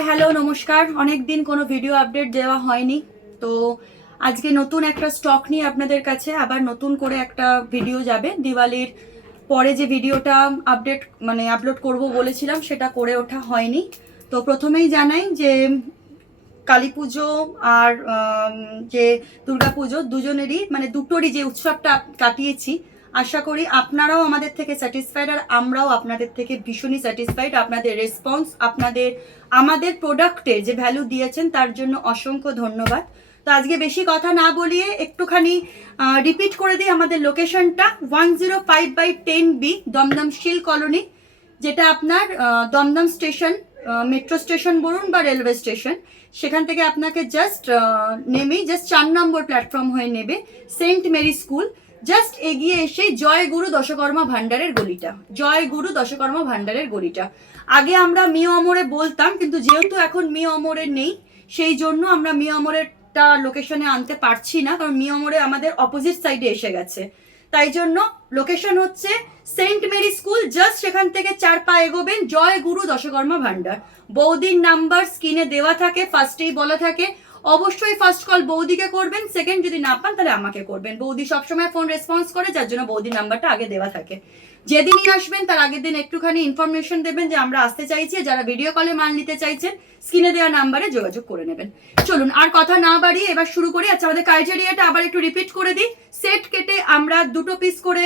Hi hello নমস্কার। অনেক দিন কোনো ভিডিও আপডেট দেওয়া হয়নি, তো আজকে নতুন একটা স্টক নিয়ে আপনাদের কাছে আবার নতুন করে একটা ভিডিও যাবে। দিওয়ালির পরে যে ভিডিওটা আপলোড করব বলেছিলাম সেটা করে ওঠা হয়নি। তো প্রথমেই জানাই যে কালী পুজো আর যে দুর্গা পুজো দুজনেরই দুটোরই যে উৎসবটা কাটিয়েছি, আশা করি আপনারাও আমাদের থেকে স্যাটিসফাইড আর আমরাও আপনাদের থেকে ভীষণই স্যাটিসফাইড। আপনাদের রেসপন্স, আমাদের প্রোডাক্টে যে ভ্যালু দিয়েছেন তার জন্য অসংখ্য ধন্যবাদ। তো আজকে বেশি কথা না বলিয়ে একটুখানি রিপিট করে দিই আমাদের লোকেশনটা 105/10B দমদম স্টিল কলোনি, যেটা আপনার দমদম স্টেশন, মেট্রো স্টেশন বলুন বা রেলওয়ে স্টেশন, সেখান থেকে আপনাকে জাস্ট 4 নম্বর প্ল্যাটফর্ম হয়ে নেবে সেন্ট মেরি স্কুল। জাস্ট এগিয়ে এসে জয়গুরু দশকর্মা ভান্ডারের গলিটা। আগে আমরা মিও অমরে বলতাম, কিন্তু যেহেতু এখন মিও অমরে নেই সেই জন্য আমরা মিও অমরেরটা লোকেশনে আনতে পারছি না, কারণ মিও অমরে আমাদের অপোজিট সাইডে এসে গেছে। তাই জন্য লোকেশন হচ্ছে সেন্ট মেরি স্কুল, জাস্ট সেখান থেকে 4 পা এগোবেন, জয়গুরু দশকর্মা ভান্ডার। বৌদির নাম্বার স্ক্রিনে দেওয়া থাকে, ফার্স্টেই বলা থাকে অবশ্যই ফার্স্ট কল বৌদিকে করবেন, সেকেন্ড যদি না পান তাহলে আমাকে করবেন। বৌদি সবসময় ফোন রেসপন্স করে, যার জন্য বৌদির নাম্বারটা আগে দেওয়া থাকে। যেদিনই আসবেন তার আগের দিন একটুখানি ইনফরমেশন দেবেন যে আমরা আসতে চাইছি। যারা ভিডিও কলে মাল নিতে চাইছেন স্ক্রিনে দেওয়া নাম্বারে যোগাযোগ করে নেবেন। চলুন আর কথা না বাড়িয়ে এবার শুরু করি। আচ্ছা, আমাদের ক্রাইটেরিয়াটা আবার একটু রিপিট করে দিই। সেট কেটে আমরা 2 পিস করে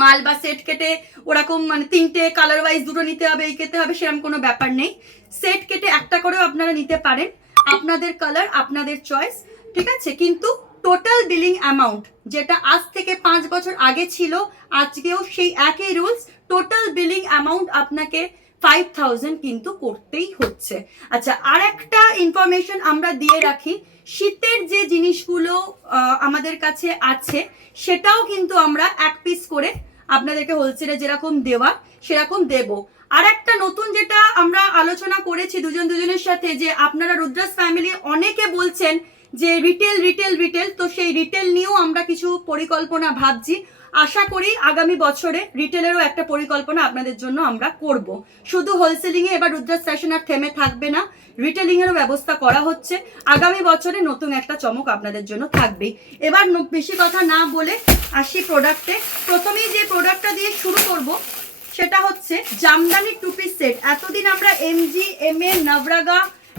মাল, বা সেট কেটে ওরকম 3টে কালার ওয়াইজ 2টো নিতে হবে, এই খেতে হবে সেরকম কোনো ব্যাপার নেই। সেট কেটে একটা করেও আপনারা নিতে পারেন, আপনাদের কালার আপনাদের চয়েস, ঠিক আছে। কিন্তু টোটাল বিলিং অ্যামাউন্ট যেটা আজ থেকে 5 বছর আগে ছিল, আজকেও সেই একই রুলস। টোটাল বিলিং অ্যামাউন্ট আপনাকে 5000 কিন্তু করতেই হচ্ছে। আচ্ছা, আর একটা ইনফরমেশন আমরা দিয়ে রাখি, শীতের যে জিনিসগুলো আমাদের কাছে আছে সেটাও কিন্তু আমরা 1 পিস করে আপনাদেরকে হোলসেলে যেরকম দেওয়া সেরকম দেব। আর একটা নতুন যেটা আমরা আলোচনা করেছি দুজনের সাথে, যে আপনারা রুদ্রাস ফ্যামিলি অনেকে বলছেন যে রিটেল, তো সেই রিটেল নিয়েও আমরা কিছু পরিকল্পনা ভাবছি। আশা করি আগামী বছরে রিটেলেরও একটা পরিকল্পনা আপনাদের জন্য আমরা করব। শুধু হোলসেলিং এ এবার রুদ্রাস ফ্যাশন আর থেমে থাকবে না, রিটেলিং এরও ব্যবস্থা করা হচ্ছে। আগামী বছরে নতুন একটা চমক আপনাদের জন্য থাকবেই। এবার বেশি কথা না বলে আসি প্রোডাক্টে। প্রথমেই যে প্রোডাক্টটা দিয়ে শুরু করব সেটা হচ্ছে জামদানি 2 পিস সেট। এতদিন আমরা এমজি, এমএ, নবরাগা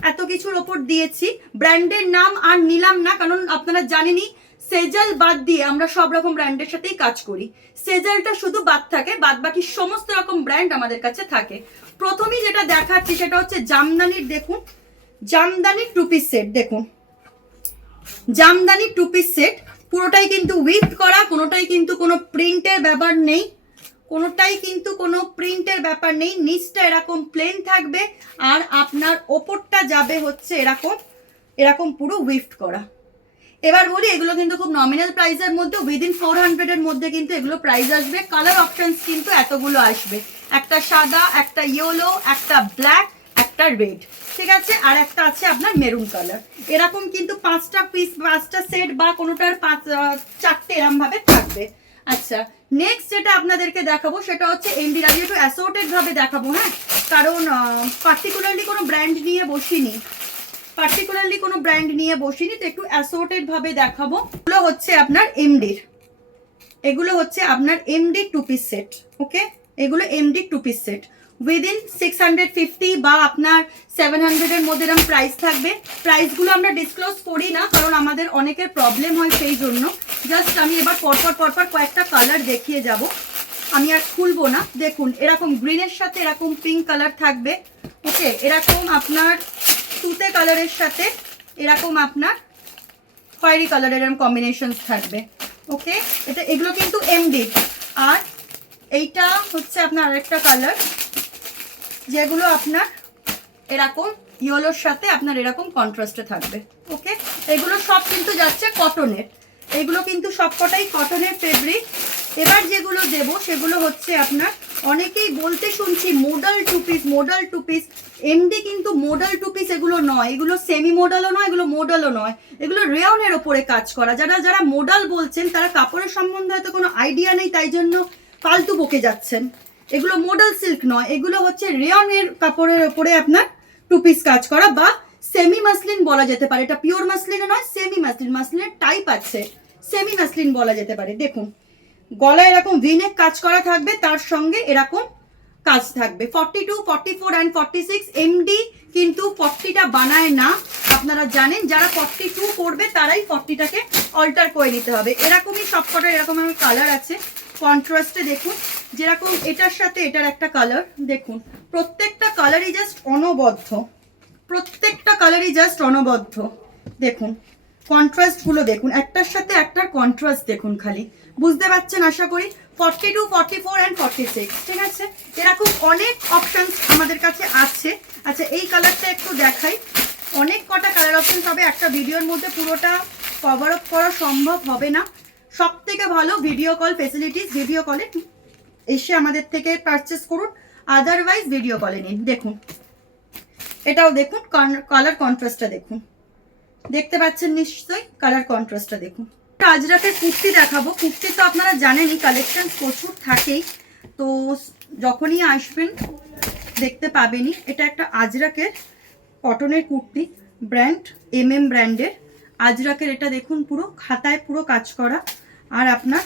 এত কিছুর ওপর দিয়েছি, ব্র্যান্ডের নাম আর নিলাম না, কারণ আপনারা জানেনই সেজাল বাদ দিয়ে আমরা সব রকম ব্র্যান্ডের সাথেই কাজ করি। সেজালটা শুধু বাদ থাকে, বাদ বাকি সমস্ত রকম ব্র্যান্ড আমাদের কাছে থাকে। প্রথমেই যেটা দেখাচ্ছি সেটা হচ্ছে জামদানির, দেখুন জামদানি 2 পিস সেট। দেখুন জামদানি 2 পিস সেট, পুরোটাই কিন্তু উইথ করা, কোনোটাই কিন্তু কোনো প্রিন্টের ব্যাপার নেই, নিচটা এরকম প্লেন থাকবে আর আপনার ওপরটা যাবে হচ্ছে এরকম পুরো উইফট করা। এবার বলি, এগুলো কিন্তু খুব নমিনাল প্রাইসের মধ্যে, উইদিন 400 এর মধ্যে কিন্তু এগুলো প্রাইস আসবে। কালার অপশনস কিন্তু এতগুলো আসবে, একটা সাদা, একটা ইয়েলো, একটা ব্ল্যাক, একটা রেড, ঠিক আছে, আর একটা আছে আপনার মেরুন কালার। এরকম কিন্তু 5টা পিস, 5টা সেট বা কোনোটার 4টে এরকম ভাবে থাকবে। আচ্ছা, নেক্সট যেটা আপনাদেরকে দেখাবো সেটা হচ্ছে এমডির। আগে একটু অ্যাসর্টেড ভাবে দেখাবো, হ্যাঁ, কারণ পার্টিকুলারলি কোনো ব্র্যান্ড নিয়ে বসিনি, তো একটু অ্যাসর্টেড ভাবে দেখাবো। এগুলো হচ্ছে আপনার এমডি 2 পিস সেট। ওকে, এগুলো এমডি 2 পিস সেট উইদিন 650 বা আপনার 700 এর মধ্যে এরকম প্রাইস থাকবে। প্রাইসগুলো আমরা ডিসক্লোজ করি না, কারণ আমাদের অনেকের প্রবলেম হয়, সেই জন্য জাস্ট আমি এবার পরপর কয়েকটা কালার দেখিয়ে যাব, আমি আর খুলবো না। দেখুন এরকম গ্রিনের সাথে এরকম পিঙ্ক কালার থাকবে। ওকে, এরকম আপনার তুতে কালারের সাথে এরকম আপনার খয়েরি কালারের এরকম কম্বিনেশন থাকবে। ওকে, এগুলো কিন্তু এমডি। আর এইটা হচ্ছে আপনার আরেকটা কালার, যেগুলো আপনার এরকম ইয়েলোর সাথে আপনার এরকম কন্ট্রাস্টে থাকবে। ওকে, এগুলো সব কিন্তু যাচ্ছে কটনের, এগুলো কিন্তু সবকটাই কটনের ফেব্রিক। এবার যেগুলো দেব সেগুলো হচ্ছে আপনার, অনেকেই বলতে শুনছি মোডাল 2 পিস। এমডি কিন্তু মোডাল 2 পিস এগুলো নয়, এগুলো সেমি মোডালও নয়, এগুলো মোডালও নয়, এগুলো রেয়নের ওপরে কাজ করা। যারা মোডাল বলছেন তারা কাপড়ের সম্বন্ধে হয়তো কোনো আইডিয়া নেই, তাই জন্য ফালতু বকে যাচ্ছেন। এগুলো মোডাল সিল্ক নয়, এগুলো হচ্ছে রেয়নের কাপড়ের ওপরে আপনার টু পিস কাজ করা বা সেমি মাসলিন বলা যেতে পারে। এটা পিওর মাসলিনে নয়, সেমি মাসলিন, মাসলিনের টাইপ আছে, সেমি মাসলিন বলা যেতে পারে। দেখুন গলায় এরকম ভিনেক কাজ করা থাকবে, তার সঙ্গে এরকম কাজ থাকবে। 42, 44 অ্যান্ড 46 এমডি কিন্তু 40টা বানায় না, আপনারা জানেন। যারা 42 করবে তারাই 40টাকে অল্টার করে নিতে হবে। এরকমই সবকটা এরকম কালার আছে কন্ট্রাস্টে। দেখুন যেরকম এটার সাথে এটার একটা কালার, দেখুন প্রত্যেকটা কালারই জাস্ট অনবদ্য, প্রত্যেকটা কালারই জাস্ট অনবদ্য। দেখুন কন্ট্রাস্টগুলো দেখুন, একটার সাথে একটার কন্ট্রাস্ট দেখুন, খালি বুঝতে পারছেন আশা করি। 42, 44 অ্যান্ড 46, ঠিক আছে। এরকম অনেক অপশানস আমাদের কাছে আছে। আচ্ছা এই কালারটা একটু দেখাই, অনেক কটা কালার অপশন, তবে একটা ভিডিওর মধ্যে পুরোটা কভার আপ করা সম্ভব হবে না। সব থেকে ভালো ভিডিও কল ফেসিলিটিস, ভিডিও কলে এসে আমাদের থেকে পারচেস করুন, আদারওয়াইজ ভিডিও কলে নিন। দেখুন এটাও দেখুন, কালার কন্ট্রাস্টটা দেখুন, দেখতে পাচ্ছেন নিশ্চয়ই কালার কন্ট্রাস্টটা দেখুন। আজরাকের কুর্তি দেখাবো। কুর্তি তো আপনারা জানেনই কালেকশন প্রচুর থাকেই, তো যখনই আসবেন দেখতে পাবেনই। এটা একটা আজরাকের কটনের কুর্তি, ব্র্যান্ড ব্র্যান্ডের আজরাকের। এটা দেখুন পুরো খাতায় পুরো কাজ করা, আর আপনার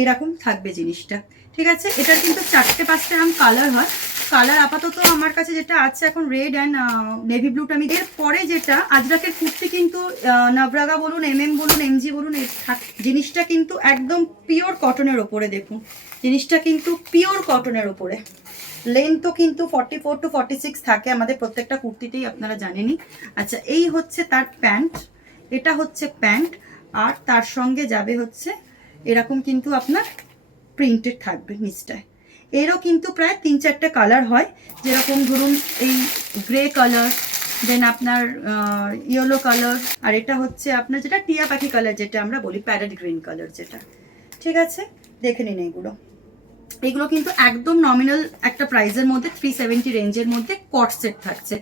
এরকম থাকবে জিনিসটা, ঠিক আছে। এটার কিন্তু 4-5টা এরকম কালার হয়। কালার আপাতত আমার কাছে যেটা আছে এখন রেড অ্যান্ড নেভি ব্লুটা। আমি এর পরে যেটা আজরাকের কুর্তি কিন্তু নবরাগা বলুন, বলুন, এমজি বলুন, জিনিসটা কিন্তু একদম পিওর কটনের ওপরে। দেখুন জিনিসটা কিন্তু পিওর কটনের ওপরে। লেন্থও কিন্তু 44 to 46 থাকে আমাদের প্রত্যেকটা কুর্তিতেই, আপনারা জানেনই। আচ্ছা এই হচ্ছে তার প্যান্ট, এটা হচ্ছে প্যান্ট, আর তার সঙ্গে যাবে হচ্ছে এরকম কিন্তু আপনার প্রিন্টেড থাকবে নিচটায়। এরও কিন্তু প্রায় 3-4টে কালার হয়, যেরকম ধরুন এই গ্রে কালার, দেন আপনার ইয়েলো কালার, আর এটা হচ্ছে আপনার যেটা টিয়া পাখি কালার, যেটা আমরা বলি প্যারেট গ্রিন কালার যেটা, ঠিক আছে। দেখে নিন এইগুলো, এগুলো কিন্তু একদম নমিনাল একটা প্রাইসের মধ্যে 370 রেঞ্জের মধ্যে কট সেট থাকছে।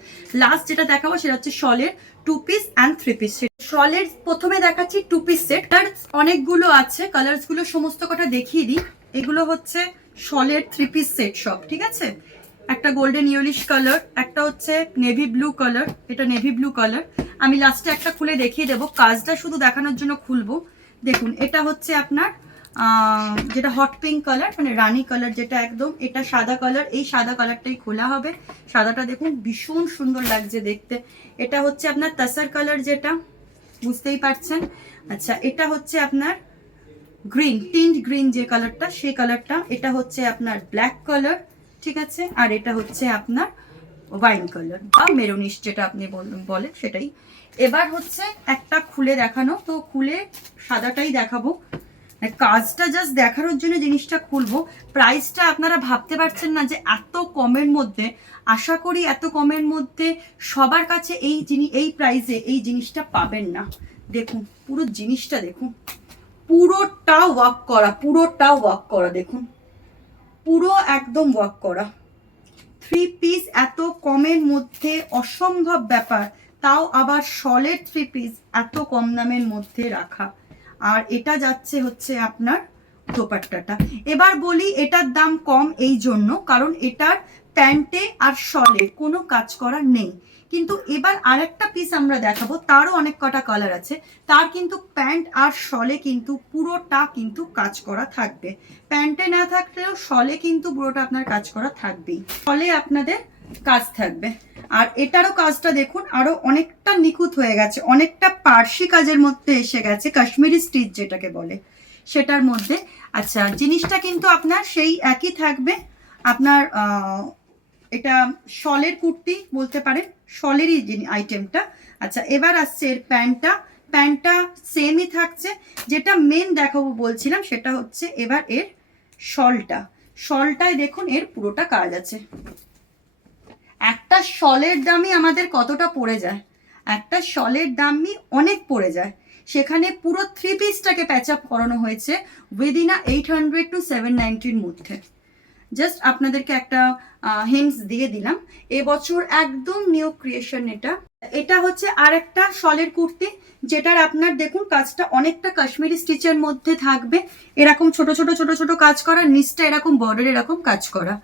লাস্ট যেটা দেখাবো সেটা হচ্ছে শলের 2 পিস অ্যান্ড 3 পিস সেট। শলের প্রথমে দেখাচ্ছি 2 পিস সেট, তার অনেকগুলো আছে, কালার্স গুলো সমস্ত কটা দেখিয়ে দিই। এগুলো হচ্ছে শলের 3 পিস সেট সব, ঠিক আছে। একটা গোল্ডেন ইয়েলিশ কালার, একটা হচ্ছে নেভি ব্লু কালার, এটা নেভি ব্লু কালার। আমি লাস্টে একটা খুলে দেখিয়ে দেবো, কাজটা শুধু দেখানোর জন্য খুলবো। দেখুন এটা হচ্ছে আপনার যেটা হট পিঙ্ক কালার, মানে রানী কালার যেটা একদম, এটা সাদা কালার। এই সাদা কালারটাই খোলা হবে, সাদাটা দেখুন ভীষণ সুন্দর লাগছে দেখতে। এটা হচ্ছে আপনার তাসার কালার, যেটা বুঝতেই পারছেন। আচ্ছা এটা হচ্ছে আপনার গ্রিন, টিন্ট গ্রিন যে কালারটা, সেই কালারটা। এটা হচ্ছে আপনার ব্ল্যাক কালার, ঠিক আছে। আর এটা হচ্ছে আপনার ওয়াইন কালার বা মেরুনিশ যেটা আপনি বলেন সেটাই। এবার হচ্ছে একটা খুলে দেখানো, তো খুলে সাদাটাই দেখাবো। কাজটা জাস্ট দেখানোর জন্য জিনিসটা খুলবো। প্রাইসটা আপনারা ভাবতে পারছেন না যে এত কমের মধ্যে, আশা করি এত কমের মধ্যে সবার কাছে এই প্রাইসে এই জিনিসটা পাবেন না। দেখুন পুরো জিনিসটা দেখুন, পুরোটা ওয়ার্ক করা, পুরোটা ওয়ার্ক করা, দেখুন পুরো একদম ওয়ার্ক করা। 3 পিস এত কমের মধ্যে অসম্ভব ব্যাপার, তাও আবার শলের 3 পিস এত কম দামের মধ্যে রাখা। আর এটা যাচ্ছে হচ্ছে আপনার দোপাট্টাটা। এবার বলি এটার দাম কম এই জন্য, কারণ এটার প্যান্টে আর শলে কোনো কাজ করা নেই। কিন্তু এবার আরেকটা পিস আমরা দেখাবো, তারও অনেক কটা কালার আছে, তার কিন্তু প্যান্ট আর শলে কিন্তু পুরোটা কিন্তু কাজ করা থাকবে। প্যান্টে না থাকলেও শলে কিন্তু পুরোটা আপনার কাজ করা থাকবেই, শলে আপনাদের কাজ থাকবে। আর এটারও কাজটা দেখুন আরো অনেকটা নিখুঁত হয়ে গেছে, অনেকটা পার্সি কাজের মধ্যে এসে গেছে, কাশ্মীরি স্টিচ যেটাকে বলে সেটার মধ্যে। আচ্ছা জিনিসটা কিন্তু আপনার সেই একই থাকবে, আপনার এটা শলের কুর্তি বলতে পারেন, শলেরই আইটেমটা। আচ্ছা এবার আসছে এর প্যান্টটা, প্যান্টটা সেমই থাকছে। যেটা মেন দেখাবো বলছিলাম সেটা হচ্ছে এবার এর শলটা। শলটায় দেখুন এর পুরোটা কাজ আছে। একটা শলের দামই আমাদের কতটা পড়ে যায়, একটা শলের দামই অনেক পড়ে যায়, সেখানে পুরো 3 পিসটাকে প্যাচ আপ করানো হয়েছে উইদিন 800 to 790 মধ্যে। জাস্ট আপনাদেরকে একটা হিন্টস দিয়ে দিলাম। এবছর একদম নিউ ক্রিয়েশন এটা। এটা হচ্ছে আরেকটা শলের কুর্তি, যেটার আপনার দেখুন কাজটা অনেকটা কাশ্মীরি স্টিচের মধ্যে থাকবে, এরকম ছোট ছোট ছোট ছোট কাজ করা, নিচটা এরকম বর্ডার এরকম কাজ করা।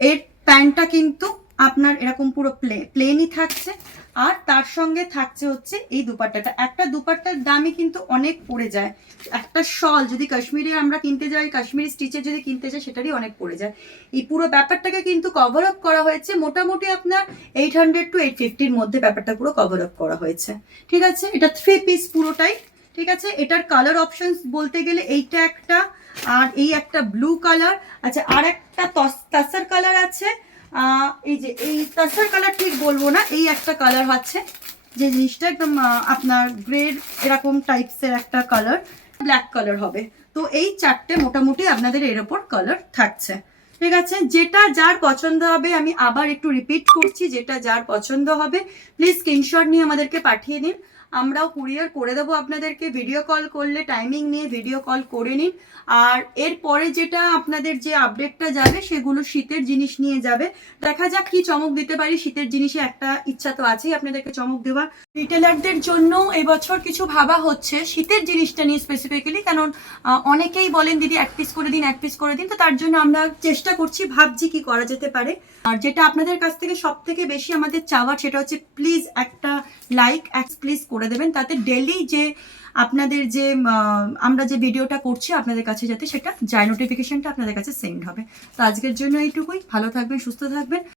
এর প্যান্টটা কিন্তু আপনার এরকম পুরো প্লেনই থাকছে। আর তার সঙ্গে থাকছে হচ্ছে এই দুপাট্টাটা। একটা দুপাট্টার দামই কিন্তু অনেক পড়ে যায়। একটা শল যদি কাশ্মীরি আমরা কিনতে যাই, কাশ্মীরি স্টিচের যদি কিনতে যাই, সেটারই অনেক পড়ে যায়। এই পুরো ব্যাপারটাকে কিন্তু কভার আপ করা হয়েছে মোটামুটি আপনার 800 to 850-র মধ্যে ব্যাপারটা পুরো কভার আপ করা হয়েছে। ঠিক আছে, এটা 3 পিস পুরোটাই। ঠিক আছে, এটার কালার অপশনস বলতে গেলে এইটা একটা, আর এই একটা ব্লু কালার। আচ্ছা, আর একটা তাসার কালার আছে। এই যে এই তাসার কালার ঠিক বলবো না, এই একটা কালার আছে যে জিনিসটা একদম আপনার গ্রেড এরকম টাইপসের একটা কালার, ব্ল্যাক কালার হবে। তো এই চারটে মোটামুটি আপনাদের এর ওপর কালার থাকছে। ঠিক আছে, যেটা যার পছন্দ হবে, আমি আবার একটু রিপিট করছি, যেটা যার পছন্দ হবে প্লিজ স্ক্রিনশট নিয়ে আমাদেরকে পাঠিয়ে দিন। আমরাও কুরিয়ার করে দেবো আপনাদেরকে। ভিডিও কল করলে টাইমিং নিয়ে ভিডিও কল করে নিন। আর এরপরে যেটা আপনাদের যে আপডেটটা যাবে সেগুলো শীতের জিনিস নিয়ে যাবে। দেখা যাক কি চমক দিতে পারি। শীতের জিনিসে একটা ইচ্ছা তো আছেই আপনাদেরকে চমক দেওয়ার। রিটেলারদের জন্য এবছর কিছু ভাবা হচ্ছে শীতের জিনিসটা নিয়ে স্পেসিফিক্যালি, কারণ অনেকেই বলেন দিদি এক পিস করে দিন, এক পিস করে দিন। তো তার জন্য আমরা চেষ্টা করছি, ভাবছি কি করা যেতে পারে। আর যেটা আপনাদের কাছ থেকে সব থেকে বেশি আমাদের চাওয়ার সেটা হচ্ছে প্লিজ একটা লাইক প্লিজ করে দেবেন, তাতে ডেলি যে আপনাদের যে আমরা যে ভিডিওটা করছি আপনাদের কাছে যাতে সেটা যায়, নোটিফিকেশনটা আপনাদের কাছে সেন্ড হবে। তো আজকের জন্য এইটুকুই। ভালো থাকবেন, সুস্থ থাকবেন।